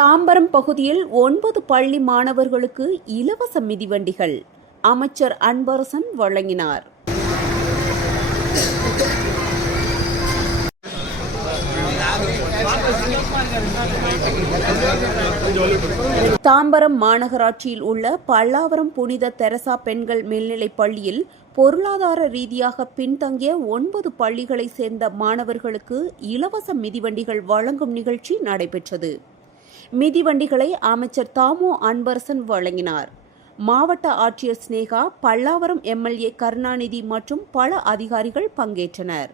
தாம்பரம் பகுதியில் ஒன்பது பள்ளி மாணவர்களுக்கு இலவச மிதிவண்டிகள் அமைச்சர் அன்பரசன் வழங்கினார். தாம்பரம் மாநகராட்சியில் உள்ள பல்லாவரம் புனித தெரசா பெண்கள் மேல்நிலைப் பள்ளியில் பொருளாதார ரீதியாக பின்தங்கிய ஒன்பது பள்ளிகளைச் சேர்ந்த மாணவர்களுக்கு இலவச மிதிவண்டிகள் வழங்கும் நிகழ்ச்சி நடைபெற்றது. மிதிவண்டிகளை அமைச்சர் தாமு அன்பரசன் வழங்கினார். மாவட்ட ஆட்சியர் ஸ்னேகா பல்லாவரம் எம்எல்ஏ கருணாநிதி மற்றும் பல அதிகாரிகள் பங்கேற்றனர்.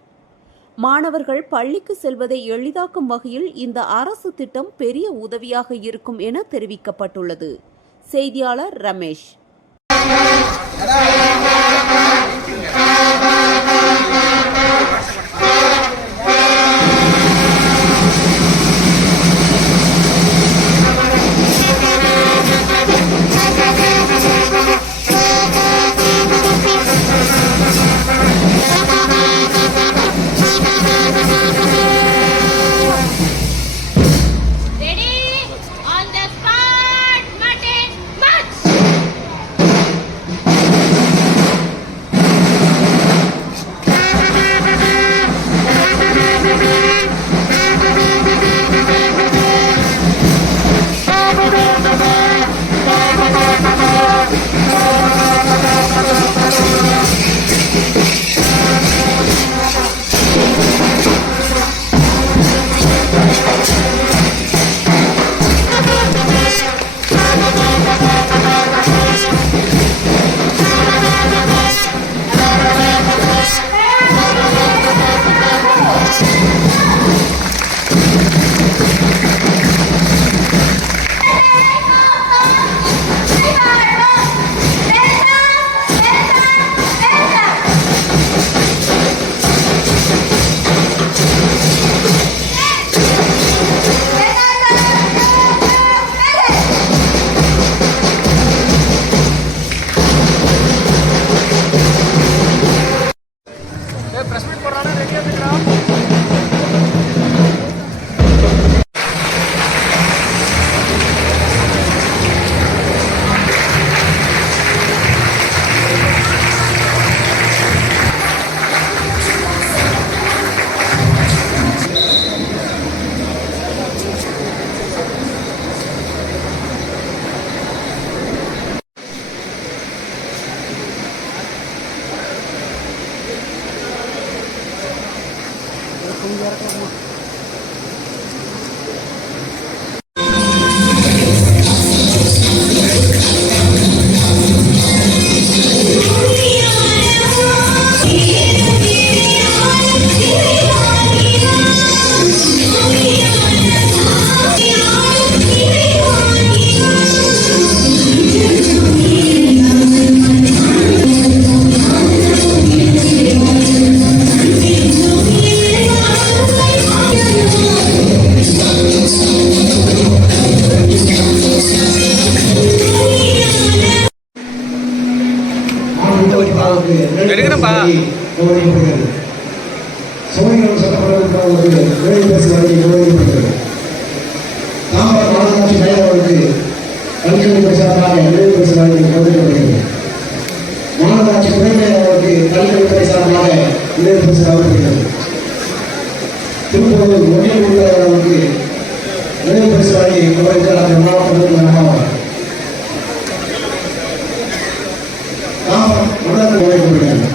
மாணவர்கள் பள்ளிக்கு செல்வதை எளிதாக்கும் வகையில் இந்த அரசு திட்டம் பெரிய உதவியாக இருக்கும் என தெரிவிக்கப்பட்டுள்ளது. செய்தியாளர் ரமேஷ். now. எடுக்கணும்பா. சோழிகள் சட்டமன்றத்திற்கு வேலை பேசி வழங்கி கௌரவிக்கப்படுகிறது தாம்பரம் மாநகராட்சி மேயர்களுக்கு கல்வி பரிசாக நினைவு பரிசு வழங்கி கௌரவிக்கப்படுகிறது மாநகராட்சி துணை மேயர்களுக்கு கல்வி பரிசாக நினைவு பரிசு வழங்கப்படுகிறது திருப்பூர் ஒன்றில் உள்ளவர்களுக்கு நினைவு பரிசு வழங்கி கௌரவிக்கிறார் மாவட்ட மாவட்டம் தாம்பரம் மண்டலத்தில் கௌரவிக்கப்படுகிறது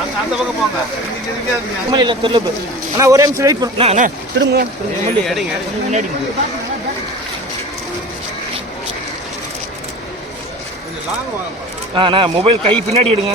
அந்த அண்ணா ஒரே நிமிஷம் வெயிட் அண்ணா திரும்ப திரும்ப எடுங்க. முன்னாடி அண்ணா மொபைல் கை பின்னாடி எடுங்க.